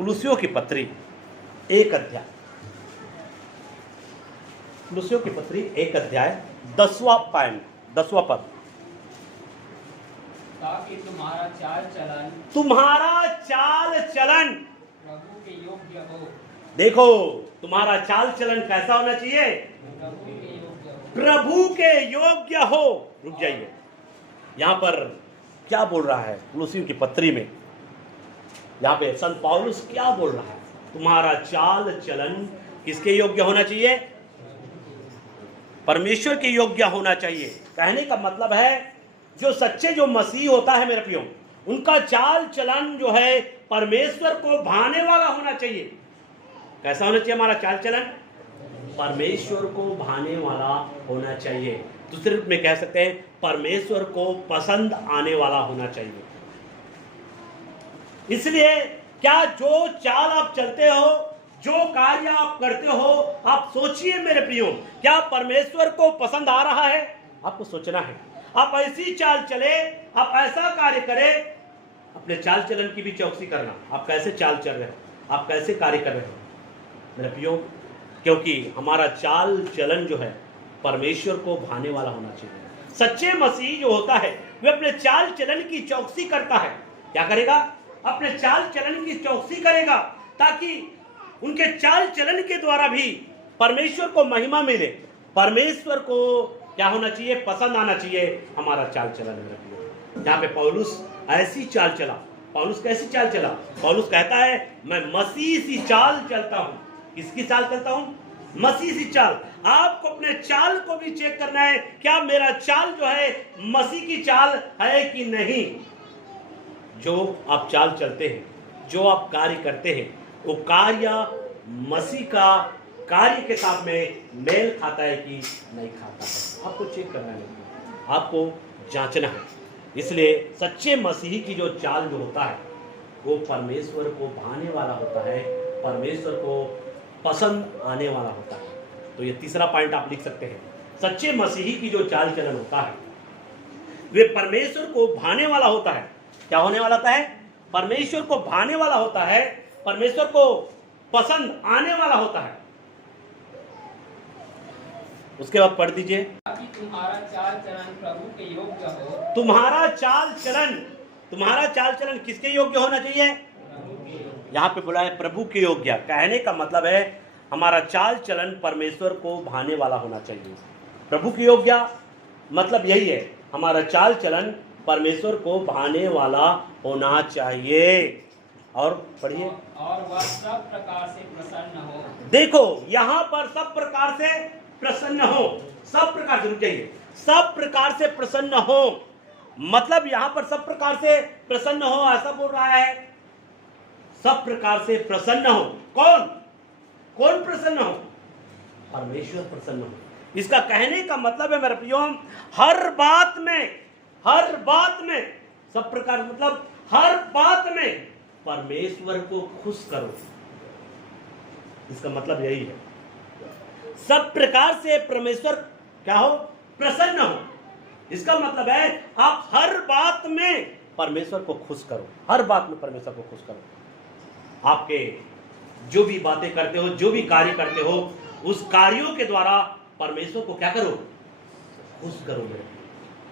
कुलुस्सियों की पत्री 1 अध्याय, कुलुस्सियों की पत्री 1 अध्याय 10वां पद। ताकि तुम्हारा चाल चलन प्रभु के योग्य हो। देखो, तुम्हारा चाल चलन कैसा होना चाहिए? प्रभु के योग्य हो। प्रभु के योग्य हो। रुक जाइए, यहां पर क्या बोल रहा है कुलुस्सियों की पत्री में? यहां पे संत पौलुस क्या बोल रहा है? तुम्हारा चाल चलन किसके योग्य होना चाहिए? परमेश्वर के योग्य होना चाहिए। कहने का मतलब है जो सच्चे जो मसीह होता है मेरे प्रियो, उनका चाल चलन जो है परमेश्वर को भाने वाला होना चाहिए। कैसा होना चाहिए हमारा चाल चलन? परमेश्वर को भाने वाला होना चाहिए। दूसरे रूप में कह सकते हैं परमेश्वर को पसंद आने वाला होना चाहिए। इसलिए क्या जो चाल आप चलते हो, जो कार्य आप करते हो, आप सोचिए मेरे प्रियो, क्या परमेश्वर को पसंद आ रहा है? आपको सोचना है। आप ऐसी चाल चले, आप ऐसा कार्य करें, अपने चाल चलन की भी चौकसी करना। आप कैसे चाल चल रहे हो, आप कैसे कार्य कर रहे हो मेरे प्रियो, क्योंकि हमारा चाल चलन जो है परमेश्वर को भाने वाला होना चाहिए। सच्चे मसीह जो होता है वह अपने चाल चलन की चौकसी करता है। क्या करेगा? अपने चाल चलन की चौकसी करेगा, ताकि उनके चाल चलन के द्वारा भी परमेश्वर को महिमा मिले। परमेश्वर को क्या होना चाहिए? पसंद आना चाहिए हमारा चाल चलन। यहाँ पे पौलुस ऐसी चाल चला। पौलुस कैसी चाल चला? पौलुस कहता है मैं मसीह सी चाल चलता हूँ। किसकी चाल चलता हूँ? मसीह सी चाल। आपको अपने चाल को भी चेक करना है, क्या मेरा चाल जो है मसीह की चाल है कि नहीं। जो आप चाल चलते हैं, जो आप कार्य करते हैं, वो कार्य मसीह का कार्य के साथ में मेल खाता है कि नहीं खाता है। आपको चेक करना है, आपको जांचना है। इसलिए सच्चे मसीही की जो चाल जो होता है वो परमेश्वर को भाने वाला होता है, परमेश्वर को पसंद आने वाला होता है। तो ये तीसरा पॉइंट आप लिख सकते हैं। सच्चे मसीही की जो चाल चलन होता है वे परमेश्वर को भाने वाला होता है। क्या होने वाला होता है? परमेश्वर को भाने वाला होता है, परमेश्वर को पसंद आने वाला होता है। उसके बाद पढ़ दीजिए, ताकि तुम्हारा चाल चलन प्रभु के योग्य हो। तुम्हारा चाल चलन किसके योग्य होना चाहिए? यहाँ पे बोला है प्रभु के योग्य। कहने का मतलब है हमारा चाल चलन परमेश्वर को भाने वाला होना चाहिए। प्रभु के योग्य मतलब यही है, हमारा चाल चलन परमेश्वर को भाने वाला होना चाहिए। और पढ़िए, और वह सब प्रकार से प्रसन्न हो। देखो यहाँ पर सब प्रकार से प्रसन्न हो। सब प्रकार से, रुक जाइए, सब प्रकार से प्रसन्न हो मतलब यहाँ पर सब प्रकार से प्रसन्न हो ऐसा बोल रहा है। सब प्रकार से प्रसन्न हो। कौन प्रसन्न हो? परमेश्वर प्रसन्न हो। इसका कहने का मतलब है मेरे प्रियो, हर बात में सब प्रकार मतलब हर बात में परमेश्वर को खुश करो। इसका मतलब यही है, सब प्रकार से परमेश्वर क्या हो? प्रसन्न हो। इसका मतलब है आप हर बात में परमेश्वर को खुश करो। हर बात में परमेश्वर को खुश करो। आपके जो भी बातें करते हो, जो भी कार्य करते हो, उस कार्यों के द्वारा परमेश्वर को क्या करो? खुश करो मेरे प्रिय।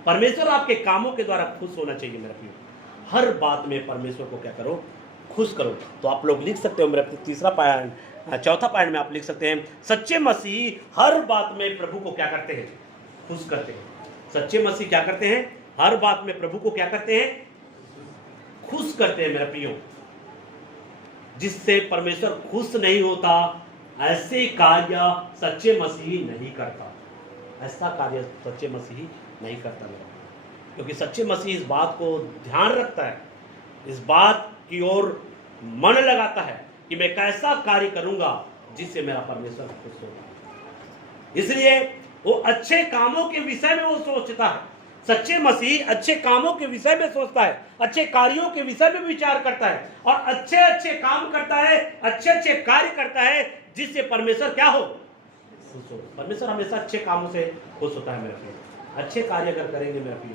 परमेश्वर आपके कामों के द्वारा खुश होना चाहिए मेरे प्रिय। हर बात में परमेश्वर को क्या करो? खुश करो। तो आप लोग लिख सकते हो मेरे तीसरा पॉइंट, चौथा पॉइंट में आप लिख सकते हैं सच्चे मसीह हर बात में प्रभु को क्या करते हैं? खुश करते हैं। सच्चे मसीह क्या करते हैं? हर बात में प्रभु को क्या करते हैं? खुश करते हैं मेरे प्रियो। जिससे परमेश्वर खुश नहीं होता ऐसे कार्य सच्चे मसीही नहीं करता। ऐसा कार्य सच्चे मसीही नहीं करता मेरा, क्योंकि सच्चे मसीह इस बात को ध्यान रखता है, इस बात की ओर मन लगाता है कि मैं कैसा कार्य करूंगा जिससे मेरा परमेश्वर खुश होगा। इसलिए वो अच्छे कामों के विषय में वो सोचता है। सच्चे मसीह अच्छे कामों के विषय में सोचता है, अच्छे कार्यों के विषय में विचार करता है और अच्छे अच्छे काम करता है, अच्छे अच्छे कार्य करता है जिससे परमेश्वर क्या हो? खुश हो। परमेश्वर हमेशा अच्छे कामों से खुश होता है मेरे प्रिय। अच्छे कार्य अगर करेंगे मेरे प्रिय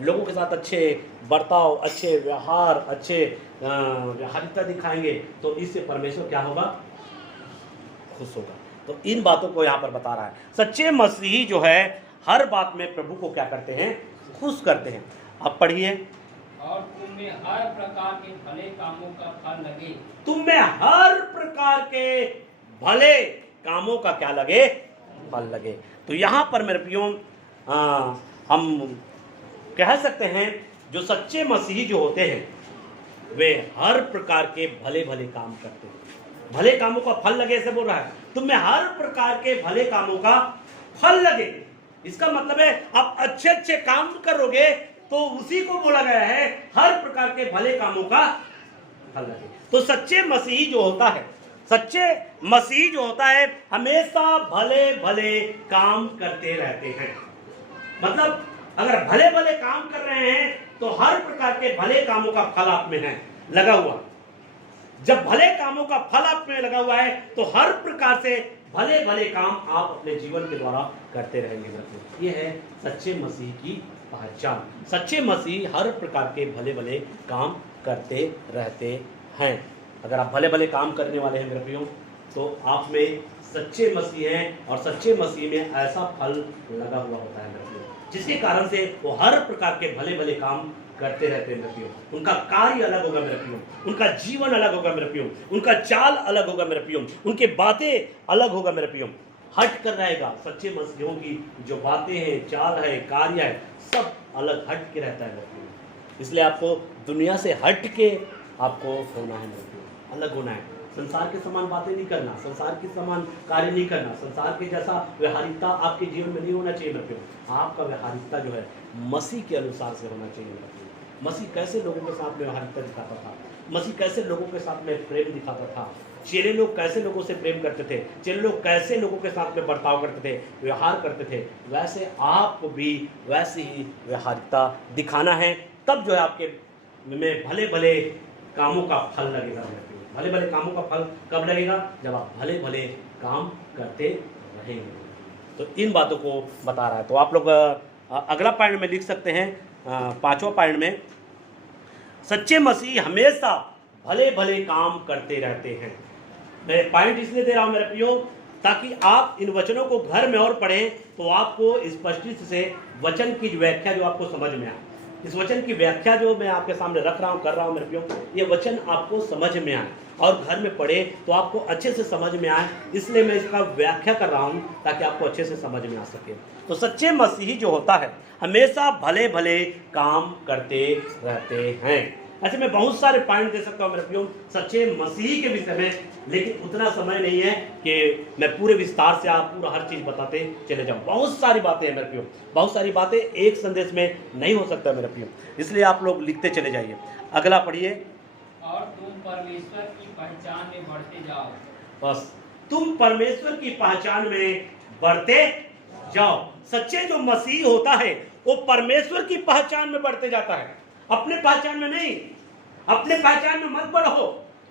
लोगों के साथ अच्छे बर्ताव, अच्छे व्यवहार, अच्छे व्यवहारिकता दिखाएंगे तो इससे परमेश्वर क्या होगा? खुश होगा। तो इन बातों को यहाँ पर बता रहा है। सच्चे मसीही जो है हर बात में प्रभु को क्या करते हैं? खुश करते हैं। अब पढ़िए। और तुम में हर प्रकार के भले कामों का फल लगे। तुम में हर प्रकार के भले कामों का क्या लगे? फल लगे। तो यहाँ पर मेरे प्रियो हम कह सकते हैं जो सच्चे मसीही जो होते हैं वे हर प्रकार के भले भले काम करते हैं। भले कामों का फल लगे ऐसे बोल रहा है। तुम में हर प्रकार के भले कामों का फल लगे। इसका मतलब है आप अच्छे अच्छे काम करोगे तो उसी को बोला गया है हर प्रकार के भले कामों का फल लगे। तो सच्चे मसीही जो होता है, सच्चे मसीही जो होता है हमेशा भले भले काम करते रहते हैं। मतलब अगर भले भले काम कर रहे हैं तो हर प्रकार के भले कामों का फल आप में है लगा हुआ। जब भले कामों का फल आप में लगा हुआ है तो हर प्रकार से भले भले काम आप अपने जीवन के द्वारा करते रहेंगे। ये है सच्चे मसीह की पहचान। सच्चे मसीह हर प्रकार के भले भले काम करते रहते हैं। अगर आप भले भले काम करने वाले हैं मेरे प्रियो तो आप में सच्चे मसीह हैं और सच्चे मसीह में ऐसा फल लगा हुआ होता है मेरे प्रियो, जिसके कारण से वो हर प्रकार के भले भले काम करते रहते हैं मेरे प्रियो। उनका कार्य अलग होगा मेरे प्रियो, उनका जीवन अलग होगा मेरे प्रियो, उनका चाल अलग होगा मेरे प्रियो, उनके बातें अलग होगा मेरे प्रियो। हट कर रहेगा। सच्चे मसीहियों की जो बातें हैं, चाल है, कार्य है, सब अलग हट के रहता है मेरे प्रियो। इसलिए आपको दुनिया से हट के आपको होना है मेरे प्रियो, अलग होना है। संसार के समान बातें नहीं करना, संसार के समान कार्य नहीं करना, संसार के जैसा व्यवहारिकता आपके जीवन में नहीं होना चाहिए मेरे प्रियो। आपका व्यवहारिकता जो है मसीह के अनुसार से होना चाहिए मेरे प्रियो। मसीह कैसे लोगों के साथ व्यवहारिकता दिखाता था, मसीह कैसे लोगों के साथ में प्रेम दिखाता था, चेले लोग कैसे लोगों से प्रेम करते थे, चेले लोग कैसे लोगों के साथ में बर्ताव करते थे, व्यवहार करते थे, वैसे आपको भी वैसी ही व्यवहारिकता दिखाना है। तब जो है आपके में भले भले कामों का फल लगेगा। भले भले कामों का फल कब लगेगा? जब आप भले भले काम करते रहेंगे। तो इन बातों को बता रहा है। तो आप लोग अगला पॉइंट में लिख सकते हैं, पांचवा पॉइंट में, सच्चे मसीह हमेशा भले भले काम करते रहते हैं। मैं पॉइंट इसलिए दे रहा हूं मेरे प्रियो ताकि आप इन वचनों को घर में और पढ़ें तो आपको स्पष्टि से वचन की व्याख्या जो आपको समझ में आए। इस वचन की व्याख्या जो मैं आपके सामने रख रहा हूं, कर रहा हूं मेरे प्रियो, ये वचन आपको समझ में आए और घर में पढ़े तो आपको अच्छे से समझ में आए। इसलिए मैं इसका व्याख्या कर रहा हूं ताकि आपको अच्छे से समझ में आ सके। तो सच्चे मसीही जो होता है हमेशा भले भले काम करते रहते हैं। ऐसे मैं बहुत सारे पॉइंट दे सकता हूँ मेरे प्रियो सच्चे मसीही के विषय में, लेकिन उतना समय नहीं है कि मैं पूरे विस्तार से आप पूरा हर चीज़ बताते चले जाऊँ। बहुत सारी बातें हैं मेरे प्रियो, बहुत सारी बातें एक संदेश में नहीं हो सकता मेरे प्रियो, इसलिए आप लोग लिखते चले जाइए। अगला पढ़िए। और तुम परमेश्वर की पहचान में बढ़ते जाओ। बस तुम परमेश्वर की पहचान में बढ़ते जाओ। सच्चे जो मसीह होता है वो परमेश्वर की पहचान में बढ़ते जाता है, अपने पहचान में नहीं। अपने पहचान में मत बढ़ो,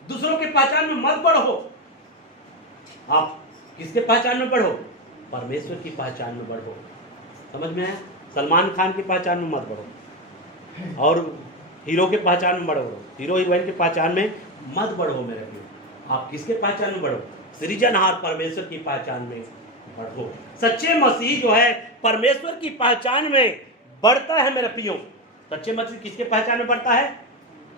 दूसरों के पहचान में मत बढ़ो। आप किसके पहचान में बढ़ो? परमेश्वर की पहचान में बढ़ो। समझ में आया? सलमान खान की पहचान में मत बढ़ो और हीरो के पहचान में बढ़ो, हीरो हीरोइन की पहचान में मत बढ़ो मेरे प्रियो। आप किसके पहचान में बढ़ो? सृजनहार परमेश्वर की पहचान में बढ़ो। सच्चे मसीह जो है परमेश्वर की पहचान में बढ़ता है मेरे प्रियो। सच्चे मसीह किसके पहचान में बढ़ता है?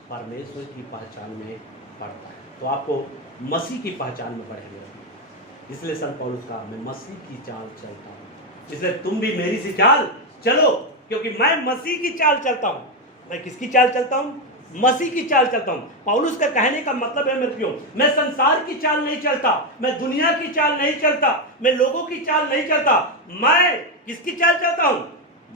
परमेश्वर की पहचान में बढ़ता है। तो आपको मसीह की पहचान में बढ़ेंगे। इसलिए संत पौलुस कहा मैं मसीह की चाल चलता हूँ, इसलिए तुम भी मेरी सी चाल चलो, क्योंकि मैं मसीह की चाल चलता हूँ। मैं किसकी चाल चलता हूँ? मसीह की चाल चलता हूँ। पौलुस का कहने का मतलब है मेरे प्रियो मैं संसार की चाल नहीं चलता, मैं दुनिया की चाल नहीं चलता, मैं लोगों की चाल नहीं चलता। मैं किसकी चाल चलता हूँ?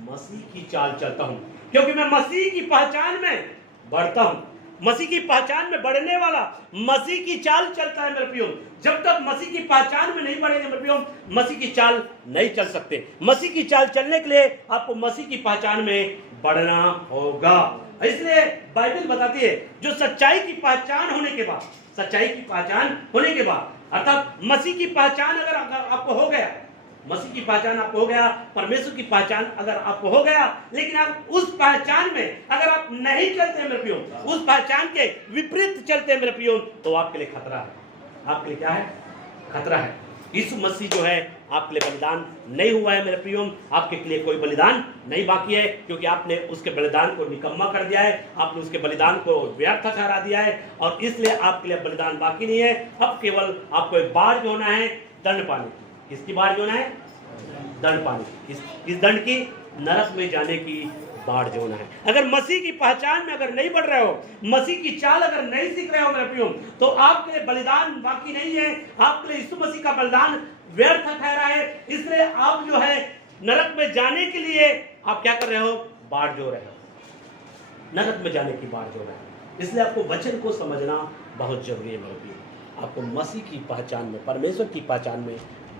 मसीह की चाल चलता हूँ, क्योंकि मैं मसीह की पहचान में बढ़ता हूं। मसीह की पहचान में बढ़ने वाला मसीह की चाल चलता है मेरे प्रियो। जब तक मसीह की पहचान में नहीं बढ़ेंगे मेरे प्रियो मसीह की चाल नहीं चल सकते। मसीह की चाल चलने के लिए आपको मसीह की पहचान में बढ़ना होगा। इसलिए बाइबल बताती है जो सच्चाई की पहचान होने के बाद, सच्चाई की पहचान होने के बाद अर्थात मसीह की पहचान अगर आपको हो गया, मसीह की पहचान आपको हो गया, परमेश्वर की पहचान अगर आपको हो गया, लेकिन आप उस पहचान में अगर आप नहीं चलते हैं मेरे प्रियो, उस पहचान के विपरीत चलते हैं मेरे प्रियो, तो आपके लिए खतरा है। आपके लिए क्या है? खतरा है। यीशु मसीह जो है आपके लिए बलिदान नहीं हुआ है मेरे प्रियो, आपके लिए कोई बलिदान नहीं बाकी है, क्योंकि आपने उसके बलिदान को निकम्मा कर दिया है, आपने उसके बलिदान को व्यर्थ ठहरा दिया है, और इसलिए आपके लिए बलिदान बाकी नहीं है। अब केवल आपको एक बाढ़ जो होना है दंड पाने की। किसकी बाढ़ जो होना है? दंड पाने की। किस दंड की? नरक में जाने की बाढ़ जो होना है। अगर मसीह की पहचान में अगर नहीं बढ़ रहे हो, मसीह की चाल अगर नहीं सीख रहे हो मेरे प्रियो, तो आपके लिए बलिदान बाकी नहीं है, आपके लिए यीशु मसीह का बलिदान व्यर्थ ठहरा है। इसलिए आप जो है नरक में जाने के लिए आप क्या कर रहे हो? बाढ़ जो रहे हो, नरक में जाने की बाढ़ जो रहे हो। इसलिए आपको वचन को समझना बहुत जरूरी है मेरे प्रियो। आपको मसीह की पहचान में, परमेश्वर की पहचान में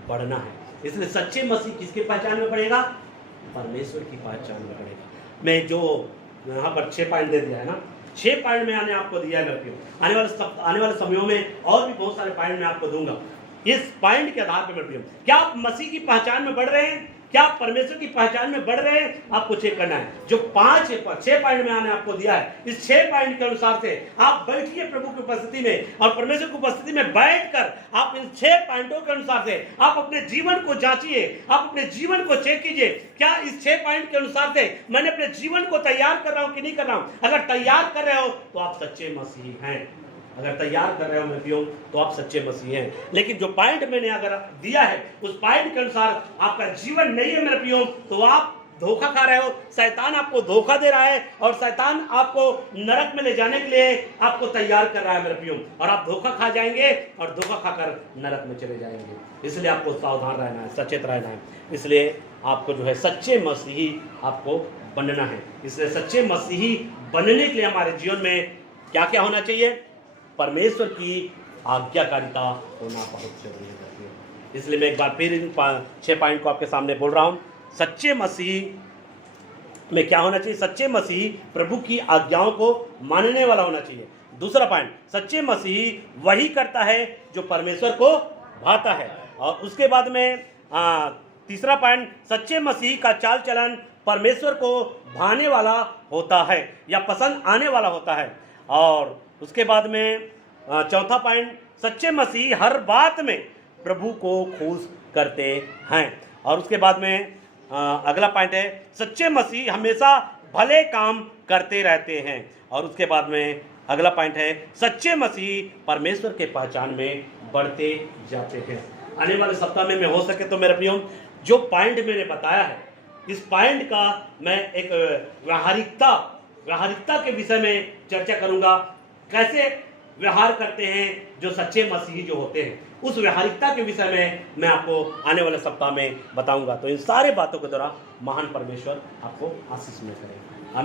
बढ़ना है। इसलिए सच्चे मसीह किसकी पहचान में बढ़ेगा? परमेश्वर की पहचान में बढ़ेगा। मैं जो यहाँ पर 6 पॉइंट दे दिया है ना, 6 पॉइंट में आने आपको दिया है मेरे प्रियो। आने वाले समयों में और भी बहुत सारे पॉइंट मैं आपको दूंगा। इस पॉइंट के आधार पर मेरे प्रियो, क्या आप मसीह की पहचान में बढ़ रहे हैं? क्या आप परमेश्वर की पहचान में बढ़ रहे हैं? आपको चेक करना है। जो 6 पॉइंट में आने आपको दिया है, इस 6 पॉइंट के अनुसार से आप बैठिए प्रभु की उपस्थिति में, और परमेश्वर की उपस्थिति में बैठकर आप इन 6 पॉइंटों के अनुसार से आप अपने जीवन को जांचिए, आप अपने जीवन को चेक कीजिए। क्या इस 6 पॉइंट के अनुसार से मैंने अपने जीवन को तैयार कर रहा हूं कि नहीं कर रहा हूं? अगर तैयार कर रहे हो तो आप सच्चे मसीही हैं। अगर तैयार कर रहे हो मेरे प्रियो, तो आप सच्चे मसीही हैं। लेकिन जो पॉइंट मैंने अगर दिया है उस पॉइंट के अनुसार आपका जीवन नहीं है मेरे प्रियो, तो आप धोखा खा रहे हो। शैतान आपको धोखा दे रहा है, और शैतान आपको नरक में ले जाने के लिए आपको तैयार कर रहा है मेरे प्रियो, और आप धोखा खा जाएंगे और धोखा खाकर नरक में चले जाएंगे। इसलिए आपको सावधान रहना है, सचेत रहना है। इसलिए आपको जो है सच्चे मसीही आपको बनना है। इसलिए सच्चे मसीही बनने के लिए हमारे जीवन में क्या क्या होना चाहिए? परमेश्वर की आज्ञाकारिता होना बहुत जरूरी है। इसलिए मैं एक बार फिर इन 6 पॉइंट को आपके सामने बोल रहा हूँ। सच्चे मसीह में क्या होना चाहिए? सच्चे मसीह प्रभु की आज्ञाओं को मानने वाला होना चाहिए। दूसरा पॉइंट, सच्चे मसीह वही करता है जो परमेश्वर को भाता है। और उसके बाद में तीसरा पॉइंट, सच्चे मसीह का चाल चलन परमेश्वर को भाने वाला होता है या पसंद आने वाला होता है। और उसके बाद में चौथा पॉइंट, सच्चे मसीह हर बात में प्रभु को खुश करते हैं। और उसके बाद में अगला पॉइंट है, सच्चे मसीह हमेशा भले काम करते रहते हैं। और उसके बाद में अगला पॉइंट है, सच्चे मसीह परमेश्वर के पहचान में बढ़ते जाते हैं। आने वाले सप्ताह में हो सके तो मेरे प्रियो, जो पॉइंट मैंने बताया है, इस पॉइंट का मैं एक व्यवहारिकता के विषय में चर्चा करूंगा। कैसे व्यवहार करते हैं जो सच्चे मसीही जो होते हैं, उस व्यवहारिकता के विषय में मैं आपको आने वाले सप्ताह में बताऊंगा। तो इन सारे बातों के द्वारा महान परमेश्वर आपको आशीष में करेगा।